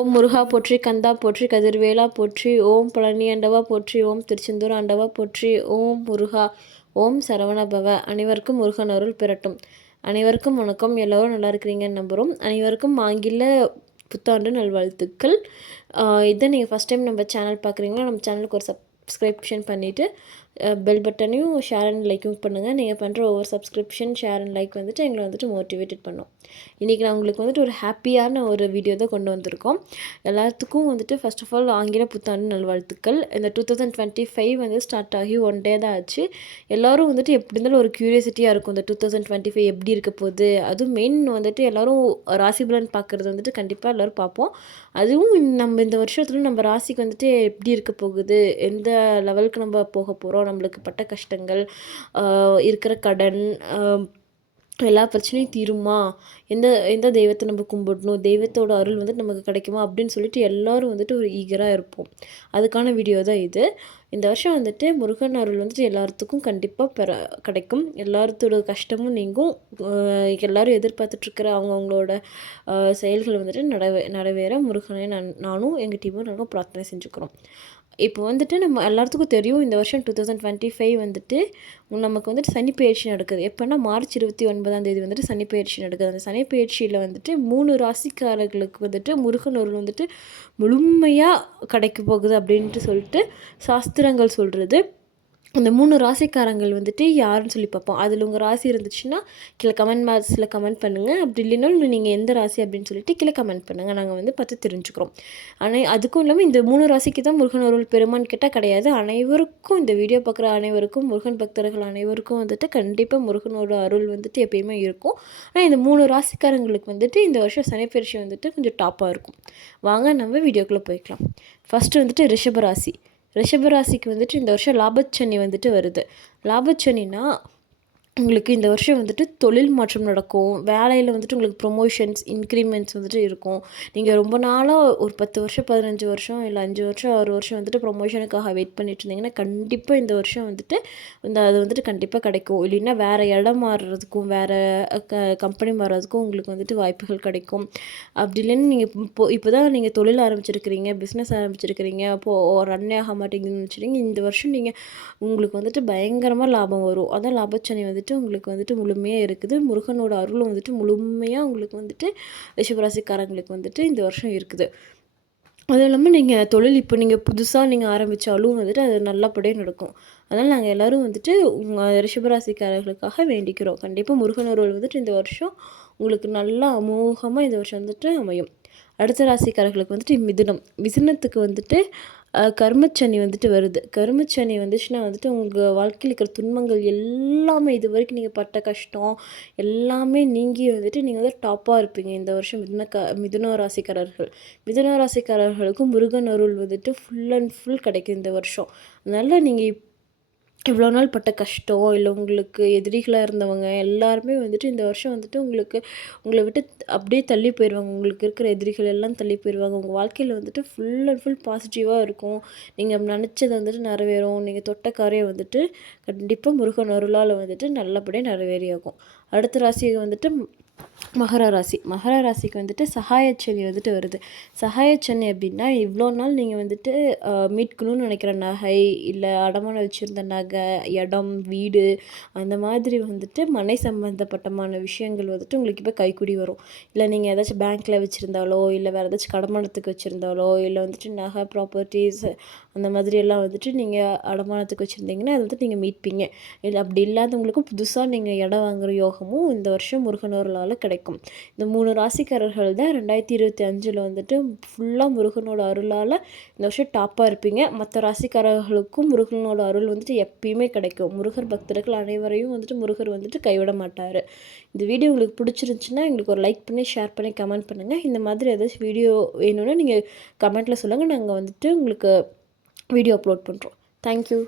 ஓம் முருகா போற்றி, கந்தா போற்றி, கதிர்வேலா போற்றி, ஓம் பழனி ஆண்டவா போற்றி, ஓம் திருச்செந்தூர் ஆண்டவா போற்றி, ஓம் முருகா, ஓம் சரவணபவ. அனைவருக்கும் முருகன் அருள் பெறட்டும். அனைவருக்கும் வணக்கம். எல்லோரும் நல்லா இருக்கிறீங்கன்னு நம்புகிறோம். அனைவருக்கும் ஆங்கில புத்தாண்டு நல்வாழ்த்துக்கள். இதை நீங்கள் ஃபஸ்ட் டைம் நம்ம சேனல் பார்க்குறீங்களா, நம்ம சேனலுக்கு ஒரு சப்ஸ்கிரிப்ஷன் பண்ணிவிட்டு பெல் பட்டனையும் ஷேர் அண்ட் லைக்கும் பண்ணுங்கள். நீங்கள் பண்ணுற ஒவ்வொரு சப்ஸ்கிரிப்ஷன் ஷேர் அண்ட் லைக் வந்துட்டு எங்களை வந்துட்டு மோட்டிவேட்டட் பண்ணும். இன்றைக்கி நான் உங்களுக்கு வந்துட்டு ஒரு ஹாப்பியான ஒரு வீடியோ தான் கொண்டு வந்திருக்கோம். எல்லாத்துக்கும் வந்துட்டு ஃபர்ஸ்ட் ஆஃப் ஆல் ஆங்கில புத்தாண்டு நல்வாழ்த்துக்கள். இந்த 2025 வந்து ஸ்டார்ட் ஆகி 1 டே தான் ஆச்சு. எல்லோரும் வந்துட்டு எப்படி இருந்தாலும் ஒரு க்யூரியாசிட்டியாக இருக்கும், இந்த 2025 எப்படி இருக்க போகுது. அதுவும் மெயின் வந்துட்டு எல்லோரும் ராசி பலன் பார்க்குறது வந்துட்டு கண்டிப்பாக எல்லோரும் பார்ப்போம். அதுவும் நம்ம இந்த வருஷத்துல நம்ம ராசிக்கு வந்துட்டு எப்படி இருக்க போகுது, எந்த லெவலுக்கு நம்ம போக போகிறோம், நம்மளுக்கு பட்ட கஷ்டங்கள், இருக்கிற கடன், எல்லா பிரச்சனையும் தீருமா, எந்த எந்த தெய்வத்தை நம்ம கும்பிடணும், தெய்வத்தோட அருள் வந்துட்டு நமக்கு கிடைக்குமா அப்படின்னு சொல்லிட்டு எல்லோரும் வந்துட்டு ஒரு ஈகராக இருப்போம். அதுக்கான வீடியோ தான் இது. இந்த வருஷம் வந்துட்டு முருகன் அருள் வந்துட்டு எல்லாத்துக்கும் கண்டிப்பாக கிடைக்கும். எல்லாத்தோட கஷ்டமும் நீங்கும். எல்லோரும் எதிர்பார்த்துட்ருக்கிற அவங்கவுங்களோட செயல்கள் வந்துட்டு நிறைவேற முருகனை நானும் எங்கள் டீமும் நாங்கள் பிரார்த்தனை செஞ்சுக்கிறோம். இப்போ வந்துட்டு நம்ம எல்லாத்துக்கும் தெரியும், இந்த வருஷம் 2025 வந்துட்டு நமக்கு வந்துட்டு சனி பயிற்சி நடக்குது. எப்போனா மார்ச் 29 வந்துட்டு சனி பயிற்சி நடக்குது. அந்த சனி பயிற்சியில் வந்துட்டு 3 ராசிக்காரர்களுக்கு வந்துட்டு முருகன் அருள் வந்துட்டு முழுமையாக கிடைக்க போகுது அப்படின்ட்டு சொல்லிட்டு சாஸ்திரங்கள் சொல்கிறது. அந்த 3 ராசிக்காரங்கள் வந்துட்டு யாருன்னு சொல்லி பார்ப்போம். அதில் உங்கள் ராசி இருந்துச்சுன்னா கீழே கமெண்ட் பாக்ஸில் கமெண்ட் பண்ணுங்கள். அப்படி இல்லைனாலும் நீங்கள் எந்த ராசி அப்படின்னு சொல்லிட்டு கீழே கமெண்ட் பண்ணுங்கள். நாங்கள் வந்து பார்த்து தெரிஞ்சுக்கிறோம். ஆனால் அதுக்கும் இல்லாமல் இந்த 3 ராசிக்கு தான் முருகன் அருள் பெருமான்னு கேட்டால் கிடையாது. அனைவருக்கும், இந்த வீடியோ பார்க்குற அனைவருக்கும், முருகன் பக்தர்கள் அனைவருக்கும் வந்துட்டு கண்டிப்பாக முருகனோட அருள் வந்துட்டு எப்பயுமே இருக்கும். ஆனால் இந்த 3 ராசிக்காரங்களுக்கு வந்துட்டு இந்த வருஷம் சனிப்பயிற்சி வந்துட்டு கொஞ்சம் டாப்பாக இருக்கும். வாங்க நம்ம வீடியோக்குள்ளே போய்க்கலாம். ஃபஸ்ட்டு வந்துட்டு ரிஷபராசி. ரிஷபராசிக்கு வந்துட்டு இந்த வருஷம் லாபச்சனி வந்துட்டு வருது. லாபச்சனினா உங்களுக்கு இந்த வருஷம் வந்துட்டு தொழில் மாற்றம் நடக்கும். வேலையில் வந்துட்டு உங்களுக்கு ப்ரொமோஷன்ஸ், இன்க்ரிமெண்ட்ஸ் வந்துட்டு இருக்கும். நீங்கள் ரொம்ப நாளாக ஒரு 10 வருஷம், 15 வருஷம், இல்லை 5 வருஷம், 6 வருஷம் வந்துட்டு ப்ரொமோஷனுக்காக வெயிட் பண்ணிட்டு இருந்தீங்கன்னா கண்டிப்பாக இந்த வருஷம் வந்துட்டு அது வந்துட்டு கண்டிப்பாக கிடைக்கும். இல்லைன்னா வேறு இடம் மாறுறதுக்கும், வேறு கம்பெனி மாறுறதுக்கும் உங்களுக்கு வந்துட்டு வாய்ப்புகள் கிடைக்கும். அப்படி இல்லைன்னு நீங்கள் இப்போ தான் நீங்கள் தொழில் ஆரம்பிச்சிருக்கிறீங்க, பிஸ்னஸ் ஆரம்பிச்சிருக்கிறீங்க, அப்போது ரன் ஆக மாட்டேங்குதுன்னு வச்சுருங்க, இந்த வருஷம் நீங்கள் உங்களுக்கு வந்துட்டு பயங்கரமாக லாபம் வரும். அதான் லாபச்சனி வந்துட்டு உங்களுக்கு வந்துட்டு முழுமையாக இருக்குது. முருகனோட அருளும் வந்துட்டு முழுமையாக உங்களுக்கு வந்துட்டு ரிஷபராசிக்காரங்களுக்கு வந்துட்டு இந்த வருஷம் இருக்குது. அதுவும் இல்லாமல் நீங்கள் தொழில் இப்போ நீங்கள் புதுசாக நீங்கள் ஆரம்பித்தாலும் வந்துட்டு அது நல்லபடியாக நடக்கும். அதனால் நாங்கள் எல்லோரும் வந்துட்டு ரிஷபராசிக்காரர்களுக்காக வேண்டிக்கிறோம். கண்டிப்பாக முருகன் அருள் வந்துட்டு இந்த வருஷம் உங்களுக்கு நல்லா அமோகமாக இந்த வருஷம் வந்துட்டு அமையும். அடுத்த ராசிக்காரர்களுக்கு வந்துட்டு மிதுனத்துக்கு வந்துட்டு கர்மச்சனி வந்துட்டு வருது. கர்மச்சனி வந்துச்சுன்னா வந்துட்டு உங்கள் வாழ்க்கையில் இருக்கிற துன்பங்கள் எல்லாமே, இது வரைக்கும் நீங்கள் பட்ட கஷ்டம் எல்லாமே நீங்கி வந்துட்டு நீங்கள் வந்து டாப்பாக இருப்பீங்க இந்த வருஷம். மிதுன ராசிக்காரர்கள், மிதுன ராசிக்காரர்களுக்கும் முருகன் அருள் வந்துட்டு ஃபுல் அண்ட் ஃபுல் கிடைக்கும் இந்த வருஷம். அதனால் நீங்கள் இவ்வளோ நாள் பட்ட கஷ்டம், இல்லை உங்களுக்கு எதிரிகளாக இருந்தவங்க எல்லாருமே வந்துட்டு இந்த வருஷம் வந்துட்டு உங்களை விட்டு அப்படியே தள்ளி போயிடுவாங்க. உங்களுக்கு இருக்கிற எதிரிகள் எல்லாம் தள்ளி போயிடுவாங்க. உங்கள் வாழ்க்கையில் வந்துட்டு ஃபுல் அண்ட் ஃபுல் பாசிட்டிவாக இருக்கும். நீங்கள் நினச்சது வந்துட்டு நிறைவேறும். நீங்கள் தொட்ட காரியம் வந்துட்டு கண்டிப்பாக முருகன் அருளால் வந்துட்டு நல்லபடியாக நிறைவேறியாகும். அடுத்த ராசியை வந்துட்டு மகர ராசி. மகர ராசிக்கு வந்துட்டு சகாயச்சனி வந்துட்டு வருது. சகாயச்சனி அப்படின்னா இவ்வளோ நாள் நீங்கள் வந்துட்டு மீட்கணும்னு நினைக்கிற நகை, இல்லை அடமானம் வச்சுருந்த நகை, இடம், வீடு, அந்த மாதிரி வந்துட்டு மனை சம்பந்தப்பட்டமான விஷயங்கள் வந்துட்டு உங்களுக்கு இப்போ கைக்கூடி வரும். இல்லை நீங்கள் ஏதாச்சும் பேங்க்கில் வச்சுருந்தாலோ, இல்லை வேறு ஏதாச்சும் கடமானத்துக்கு வச்சுருந்தாலோ, இல்லை வந்துட்டு நகை, ப்ராப்பர்ட்டிஸ் அந்த மாதிரியெல்லாம் வந்துட்டு நீங்கள் அடமானத்துக்கு வச்சுருந்தீங்கன்னா அதை வந்துட்டு நீங்கள் மீட்பீங்க. இல்லை அப்படி இல்லாதவங்களுக்கும் புதுசாக நீங்கள் இடம் வாங்குகிற யோகமும் இந்த வருஷம் முருகனோர்களால் கிடைக்கும். இந்த 3 ராசிக்காரர்கள் தான் 2025 வந்துட்டு ஃபுல்லாக முருகனோட அருளால் இந்த வருஷம் டாப்பாக இருப்பீங்க. மற்ற ராசிக்காரர்களுக்கும் முருகனோட அருள் வந்துட்டு எப்பயுமே கிடைக்கும். முருகர் பக்தர்கள் அனைவரையும் வந்துட்டு முருகர் வந்துட்டு கைவிட மாட்டார். இந்த வீடியோ உங்களுக்கு பிடிச்சிருந்துச்சுன்னா எங்களுக்கு ஒரு லைக் பண்ணி, ஷேர் பண்ணி, கமெண்ட் பண்ணுங்கள். இந்த மாதிரி ஏதாச்சும் வீடியோ வேணும்னா நீங்கள் கமெண்ட்டில் சொல்லுங்கள். நாங்கள் வந்துட்டு உங்களுக்கு வீடியோ அப்லோட் பண்ணுறோம். தேங்க்யூ.